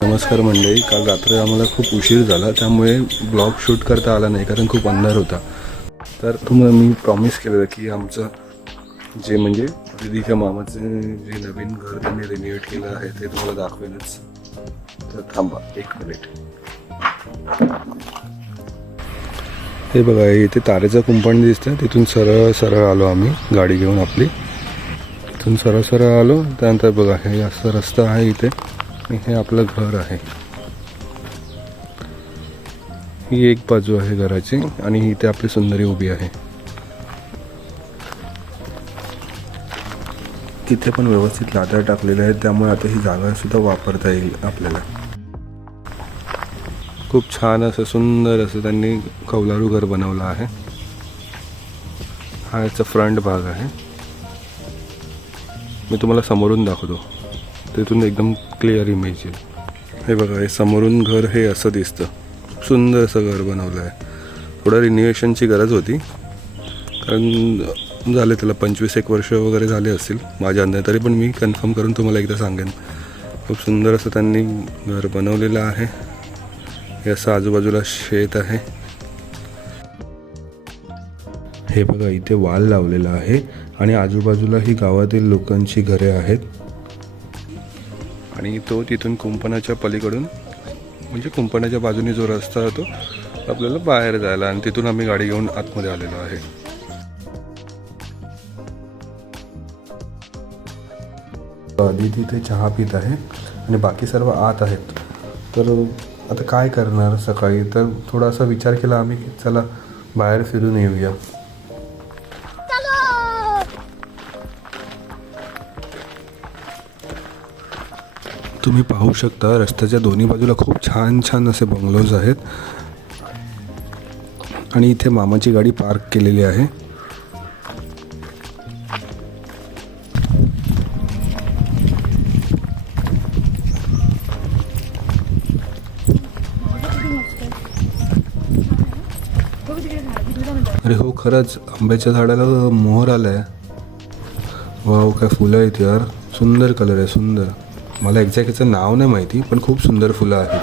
नमस्कार मंडळी. काल रात्री आम्हाला खूप उशीर झाला, त्यामुळे ब्लॉग शूट करता आला नाही कारण खूप अंधार होता. तर तुम्हाला मी प्रॉमिस केलेलं की आमचं जे म्हणजे दीदीच्या मामाचं जे नवीन घर त्यांनी रिन्युएट केलं आहे ते तुम्हाला दाखवेलच. तर थांबा एक मिनिट. हे बघा, इथे तारेचं कुंपण दिसतं. तिथून सरळ सरळ आलो आम्ही गाडी घेऊन आपली. तिथून सरळ सरळ आलो. त्यानंतर बघा हे असं रस्ता आहे इथे आणि हे आपलं घर आहे. ही एक बाजू आहे घराची आणि इथे आपली सुंदरी उभी आहे. तिथे पण व्यवस्थित लाद्या टाकलेल्या आहेत, त्यामुळे आता ही जागा सुद्धा वापरता येईल आपल्याला. खूप छान असं सुंदर असं त्यांनी कौलारू घर बनवलं आहे. हा याचा फ्रंट भाग आहे. मी तुम्हाला समोरून दाखवतो, तिथून एकदम क्लिअर इमेज येईल. हे बघा, हे समोरून घर हे असं दिसतं. खूप सुंदर असं घर बनवलं आहे. थोडं रिन्युएशनची गरज होती कारण झाले त्याला 25-1 वर्ष वगैरे झाले असतील माझ्या अंदाजे. तरी पण मी कन्फर्म करून तुम्हाला एकदा सांगेन. खूप सुंदर असं त्यांनी घर बनवलेलं आहे. हे असं आजूबाजूला शेत आहे. हे बघा, इथे वाल लावलेला आहे आणि आजूबाजूला ही गावातील लोकांची घरे आहेत. आणि तो तिथून कुंपणाच्या पलीकडून म्हणजे कुंपणाच्या बाजूने जो रस्ता होतो आपल्याला बाहेर जायला, आणि तिथून आम्ही गाडी घेऊन आतमध्ये आलेलो आहे. आधी तिथे चहा पित आहे आणि बाकी सर्व आत आहेत. तर आता काय करणार सकाळी, तर थोडासा विचार केला आम्ही की चला बाहेर फिरून येऊया. तुम्ही पाहू शकता रस्त्याच्या दोन्ही बाजूला खूप छान छान असे बंगलोज आहेत आणि इथे मामाची गाडी पार्क केलेली आहे. अरे हो, खरंच आंब्याच्या झाडाला मोहर आलाय. वाव, काय फुलं आहेत यार. सुंदर कलर आहे, सुंदर. मला एक्झॅक्ट याचं नाव नाही माहिती, पण खूप सुंदर फुलं आहेत.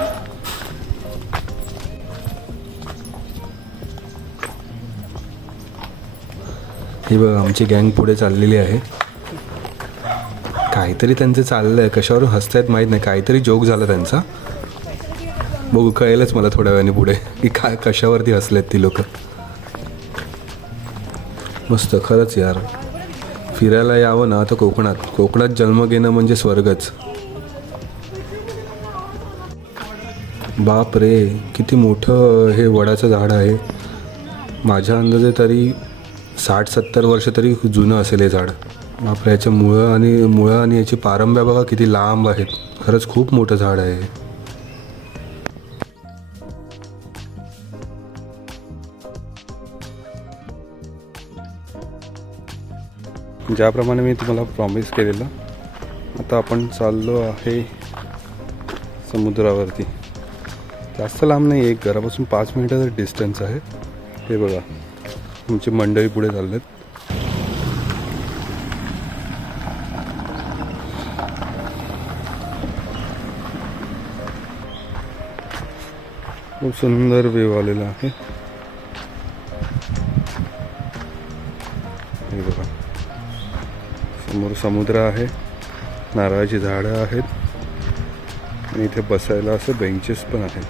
ही बघ, आमची गँग पुढे चाललेली आहे. काहीतरी त्यांचं चाललं आहे, कशावर हसतायत माहीत नाही. काहीतरी जोक झाला त्यांचा. बघू, कळेलच मला थोड्या वेळाने पुढे की काय कशावरती हसलेत ती लोक. मस्त, खरंच यार. फिरायला यावं ना आता कोकणात जन्म घेणं म्हणजे स्वर्गच. बाप रे, किती मोठं हे वडाचं झाड आहे. माझ्या अंदाजे तरी 60-70 वर्ष तरी जुनं असेल हे झाड. बापरे, याच्या मुळं आणि याची पारंब्या बघा किती लांब आहेत. खरंच खूप मोठं झाड आहे. ज्याप्रमाणे मी तुम्हाला प्रॉमिस केलेलं, आता आपण चाललो आहे समुद्रावरती. जास्त लांब नाही, एक घरापासून 5 मिनिटाचं डिस्टन्स आहे. हे बघा, आमची मंडळी पुढे चाललेत. खूप सुंदर व्ह्यू आलेला आहे. हे बघा, समोर समुद्र आहे, नारळाची झाडं आहेत आणि इथे बसायला असं बेंचेस पण आहेत.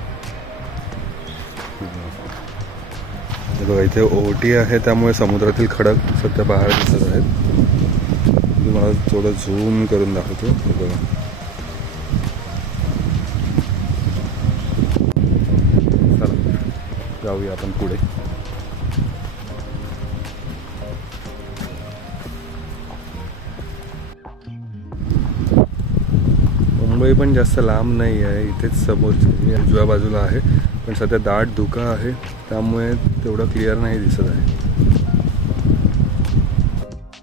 बघा, इथे ओहोटी आहे, त्यामुळे समुद्रातील खडक सध्या बाहेर दिसत आहेत. तुम्हाला थोडं झूम करून दाखवतो. बघा, चला जाऊया आपण पुढे. मुंबई पण जास्त लांब नाही आहे, इथेच समोरची उजव्या बाजूला आहे. पण सध्या दाट धुकं आहे, त्यामुळे तेवढं क्लिअर नाही दिसत आहे.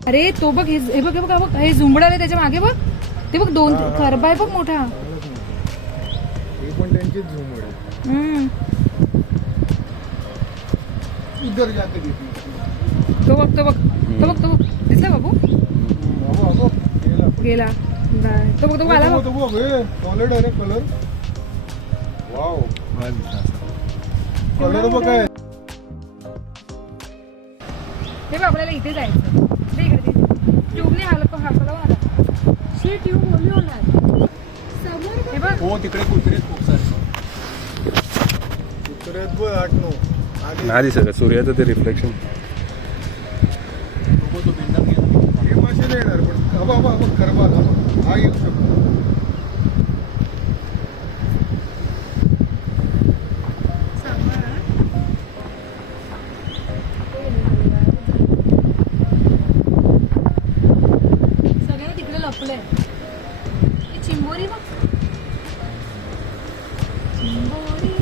अरे तो बघ, हे बघ, हे झुंबड आले त्याच्या मागे बघ. ते बघ, 2 खरबा आहे बघ मोठा. हे पण त्यांचीच झुंबड आहे. उधर जाके देखो. तो बघ दिसला बाबू. गेला. तो बघ आला बघ. सॉलिड आहे रे कलर. वाव हा दिसा असा. कलर बघ काय हे बघ आपल्याला इथे जायचं. दे इकडे दे. ट्यूबने हलकं मला. शी ट्यूब ओली होणार. समोर हे बघ. हो तिकडे कुत्रे आहेत खूप सारे कुत्रे आहेत बघ 8-9 आधी नाही दिसत का सूर्याचं ते रिफ्लेक्शन. हे मासे नाही येणार पण हवा करबाल हा येऊ शकतो सगळ्यांना तिकडे लपलंय. ही चिंबोरी बघ. चिंबोरी.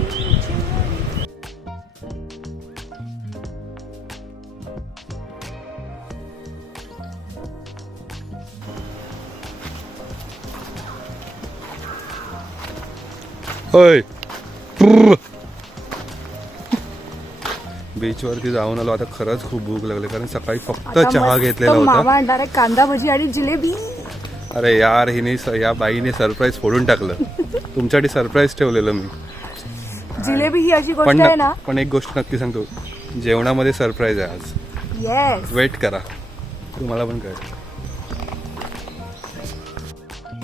होय बीच वरती जाऊन आलो. आता खरंच खूप भूक लागली कारण सकाळी फक्त चहा घेतलेला होता. मामा आणणार आहे कांदा भजी आणि जिलेबी. अरे यार या बाईने सरप्राईज फोडून टाकलं. तुमच्यासाठी सरप्राईज ठेवलेलं मी. जिलेबी ही अशी गोष्ट आहे ना. पण एक गोष्ट नक्की सांगतो, जेवणामध्ये सरप्राईज आहे आज. येस. वेट करा, तुम्हाला पण कळेल.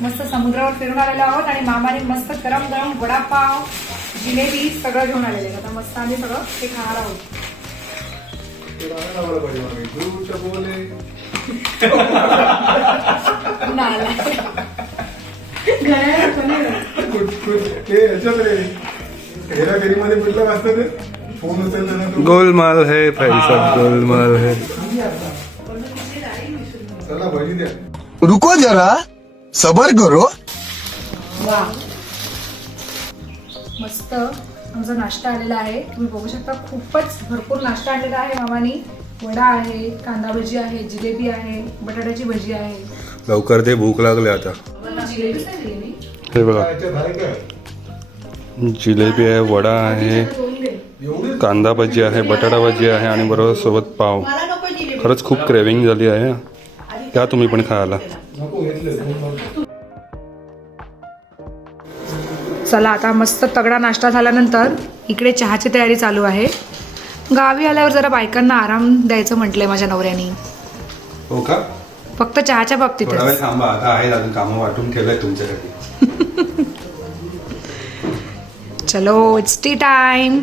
मस्त समुद्रावर फिरून आलेलो आहोत आणि मामाने मस्त गरम गरम वडापाव जिलेबी सगळं घेऊन आलेले. आता मस्त आम्ही सगळं ते खाणार आहोत. हेराफेरीमध्ये कुठलं वाचतं ते फोन उचलताना तो गोलमाल है भाई सब गोलमाल है. चला भजी द्या रुको जरा सबर करो. वा मस्त आमचा नाश्ता आलेला आहे. तुम्ही बघू शकता खूपच भरपूर नाश्ता आणलेला आहे मामानी. वडा आहे, कांदा भजी आहे, जिलेबी आहे, बटाट्याची भजी आहे. लवकर दे, भूक लागले आता. जिलेबीच नाही दिली मी. हे बघा, याच्यात आहे काय जिलेबी आहे, वडा आहे, दोन दे. एवढे कांदा भजी आहे, बटाटा भजी आहे आणि बरोबर सोबत पाव. खरंच खूप क्रेविंग झाली आहे. या तुम्ही पण खायला. नको घेतले चला आता मस्त तगडा नाश्ता झाल्यानंतर इकडे चहाची तयारी चालू आहे. गावी आल्यावर जरा बायकांना आराम द्यायचं म्हटलंय माझ्या नवऱ्यानी. हो का? फक्त चहाच्या बाबतीत. थोडा वेळ थांबा, आता आहे अजून कामं वाटून ठेवलंय तुमच्यासाठी. चलो इट्स टी टाइम.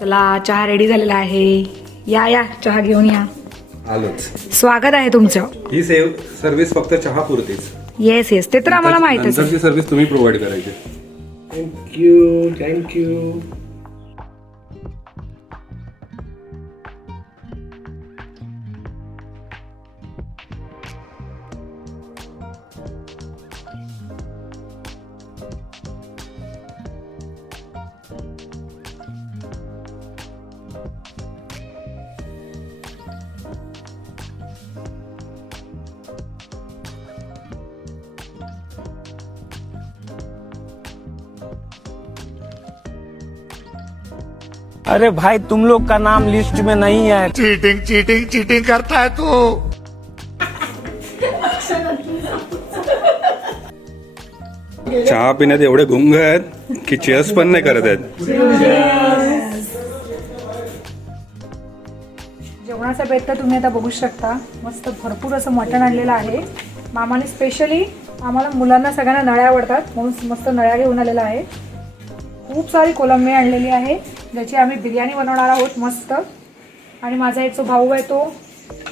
चला चहा रेडी झालेला आहे. या चहा घेऊन या. आलोच. स्वागत आहे तुमचं. ही सर्व्हिस फक्त चहा पुरतीच. येस ते तर आम्हाला माहितच आहे. नंतरची सर्व्हिस तुम्ही प्रोव्हाइड करायची. थँक्यू अरे भाई तुम लोग का नाम लिस्ट में नहीं है. चीटिंग करता है तू. चहा पिण्यात एवढे गुंग आहेत की चेअर्स पण नाही करत आहेत. जेवणाचा बेत तर तुम्ही आता बघू शकता. मस्त भरपूर असं मटण आणलेलं आहे मामाने स्पेशली. आम्हाला मुलांना सगळ्यांना नळ्या आवडतात म्हणून मस्त नळ्या घेऊन आलेला आहे. खूप सारी कोलंबी आणलेली आहे ज्याची आम्ही बिर्याणी बनवणार आहोत मस्त. आणि माझा एक जो भाऊ आहे तो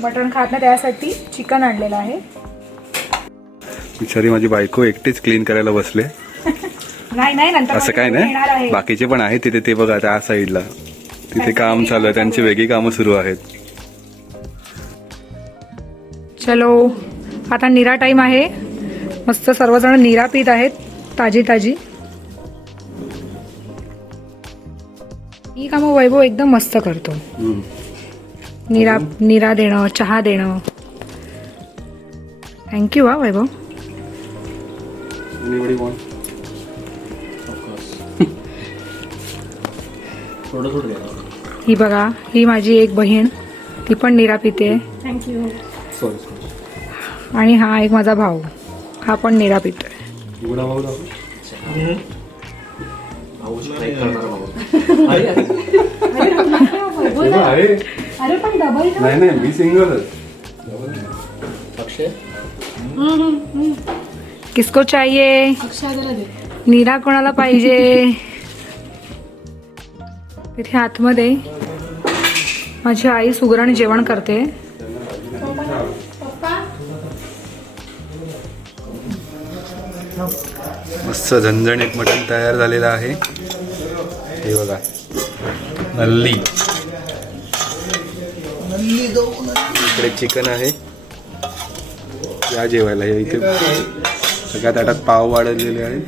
मटण खात नाही त्यासाठी चिकन आणलेलं आहे. बिचारी माझी बायको एकटीच क्लीन करायला बसले. नाही नंतर असं काय येणार आहे. नाही, बाकीचे पण आहेत तिथे. ते बघा त्या साईडला तिथे काम चालू आहे, त्यांची वेगळी कामं सुरू आहेत. चलो आता निरा टाइम आहे. मस्त सर्वजण निरा पीत आहेत ताजी. ही कामं वैभव एकदम मस्त करतो. निरा देणं, चहा देणं. थँक्यू हा वैभव. ही बघा, ही माझी एक बहीण, ती पण निरा पिते. थँक्यू. आणि हा एक माझा भाऊ, हा पण निरा पितोय. अरे पण डबल नाही मी सिंगलच. किसको चाहिए, नीरा कोणाला पाहिजे. तिथे आतमध्ये माझी आई सुगरण जेवण करते. मस्त झणझणीत मटण तयार झालेलं आहे. हे बघा नल्ली, इकडे चिकन आहे. या जेवायला या इथे सगळ्या ताटात पाव वाढवलेले आहेत.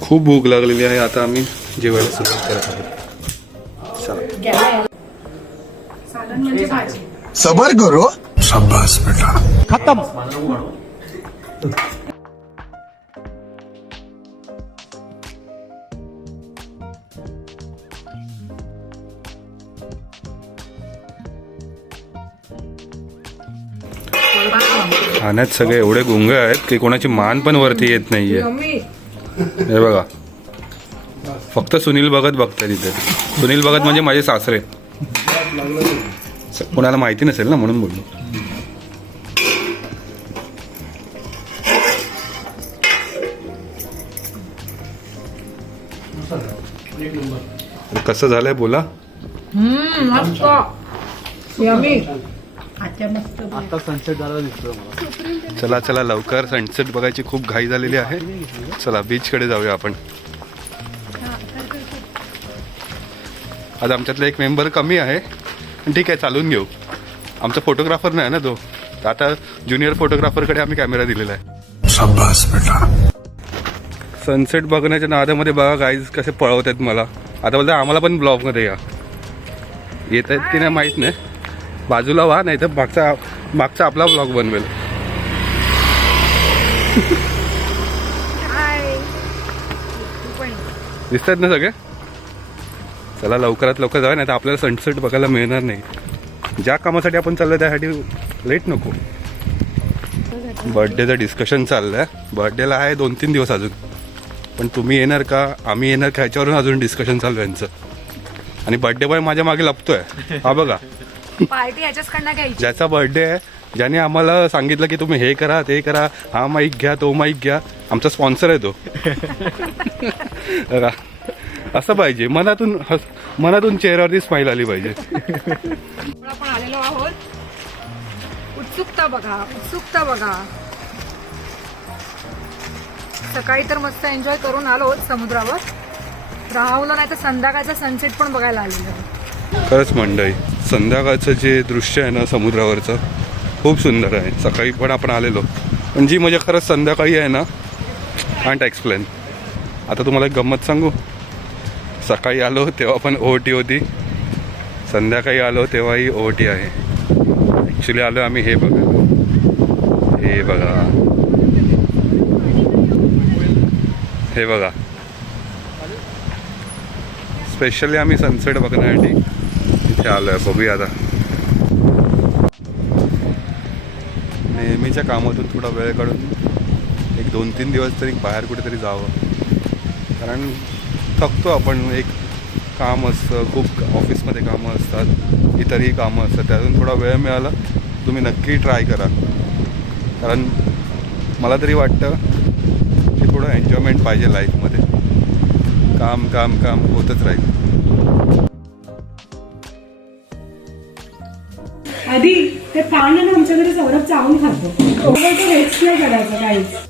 खूप भूक लागलेली आहे. आता आम्ही जेवायला सुरुवात करत आहोत. चला. सबर करो. शाबाश बेटा. खाण्यात सगळे एवढे गुंग आहेत की कोणाची मान पण वरती येत नाहीये. हे बघा, फक्त सुनील भगत बघताय तिथे. सुनील भगत म्हणजे माझे सासरे. कोणाला माहिती नसेल ना म्हणून बोललो. कसं झालंय बोला. चला चला लवकर, सनसेट बघायची खूप घाई झालेली आहे. चला बीच कडे जाऊया आपण. आज आमच्यातला एक मेंबर कमी आहे, ठीक आहे चालून घेऊ. आमचा फोटोग्राफर नाही ना तो, आता ज्युनियर फोटोग्राफरकडे आम्ही कॅमेरा दिलेला आहे. शाबाश बेटा. सनसेट बघण्याच्या नादामध्ये बघा गाईज कसे पळवत आहेत मला. आता बोलता आम्हाला पण ब्लॉगमध्ये या. येत आहेत की नाही माहीत नाही. बाजूला व्हा, नाही तर मागचा आपला ब्लॉग बनवेल. दिसत आहेत ना सगळे. चला लवकरात लवकर जाऊया, नाही तर आपल्याला सनसेट बघायला मिळणार नाही. ज्या कामासाठी आपण चाललो त्यासाठी लेट नको. बर्थडेचं डिस्कशन चाललंय. बर्थडेला आहे 2-3 दिवस अजून, पण तुम्ही येणार का आम्ही येणार का ह्याच्यावरून अजून डिस्कशन चालू आहे यांचं. आणि बर्थडे बॉय माझ्या मागे लपतोय. हा बघा, पार्टी ह्याच्याचकडनं घ्यायची. ज्याचा बर्थडे आहे, ज्याने आम्हाला सांगितलं की तुम्ही हे करा ते करा, हा माईक घ्या तो माईक घ्या, आमचा स्पॉन्सर आहे तो. बघा, असं पाहिजे. मनातून चेहऱ्यावरती स्माईल आली पाहिजे. आपण आलेलो आहोत. उत्सुकता बघा, उत्सुकता बघा. सकाळी तर मस्त एन्जॉय करून आलो समुद्रावर. राहुलं नाही तर संध्याकाळचा सनसेट पण बघायला आलेलो. खरंच मंडळी, संध्याकाळचं जे दृश्य आहे ना समुद्रावरचं खूप सुंदर आहे. सकाळी पण आपण आलेलो, पण जी मजा खरंच संध्याकाळी आहे ना, कांट एक्सप्लेन. आता तुम्हाला एक गंमत सांगू. सकाळी आलो तेव्हा पण ओटी होती, संध्याकाळी आलो तेव्हाही ओटी आहे. ॲक्च्युली आलो आम्ही हे बघा, हे बघा, हे बघा. स्पेशली आम्ही सनसेट बघण्यासाठी इथे आलो आहे. बघूया आता. नेहमीच्या कामातून थोडा वेळ काढून 1-2-3 दिवस तरी बाहेर कुठेतरी जावं. कारण थकतो आपण. एक काम असतं, खूप ऑफिसमध्ये कामं असतात, इतरही कामं असतात. त्यातून थोडा वेळ मिळाला तुम्ही नक्की ट्राय करा. कारण मला तरी वाटतं की थोडं एन्जॉयमेंट पाहिजे लाईफमध्ये. काम काम काम होतच राहील. आधी ते पान ना आमच्या घरी सौरभ चावून खातो. रेस्ट नाही करायचं काहीच.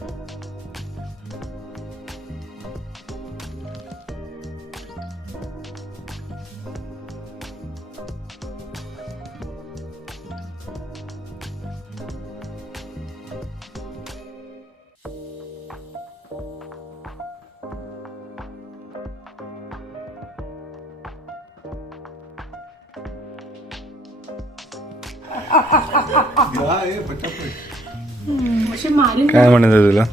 काय म्हणायचं तुला?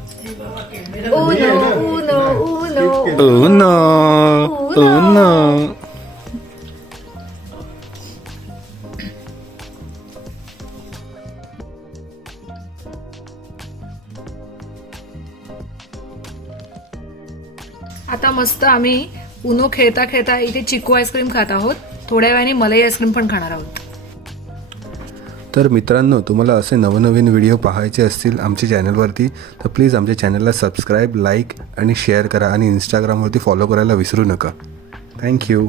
आता मस्त आम्ही उनो खेळता खेळता इथे चिकू आईस्क्रीम खात आहोत. थोड्या वेळाने मलाई आईस्क्रीम पण खाणार आहोत. तर मित्रांनो, तुम्हाला असे नवनवीन व्हिडिओ पाहायचे असतील आमच्या चॅनलवरती तर प्लीज आमच्या चॅनलला सबस्क्राईब, लाईक आणि शेअर करा आणि इंस्टाग्रामवरती फॉलो करायला विसरू नका. थँक्यू.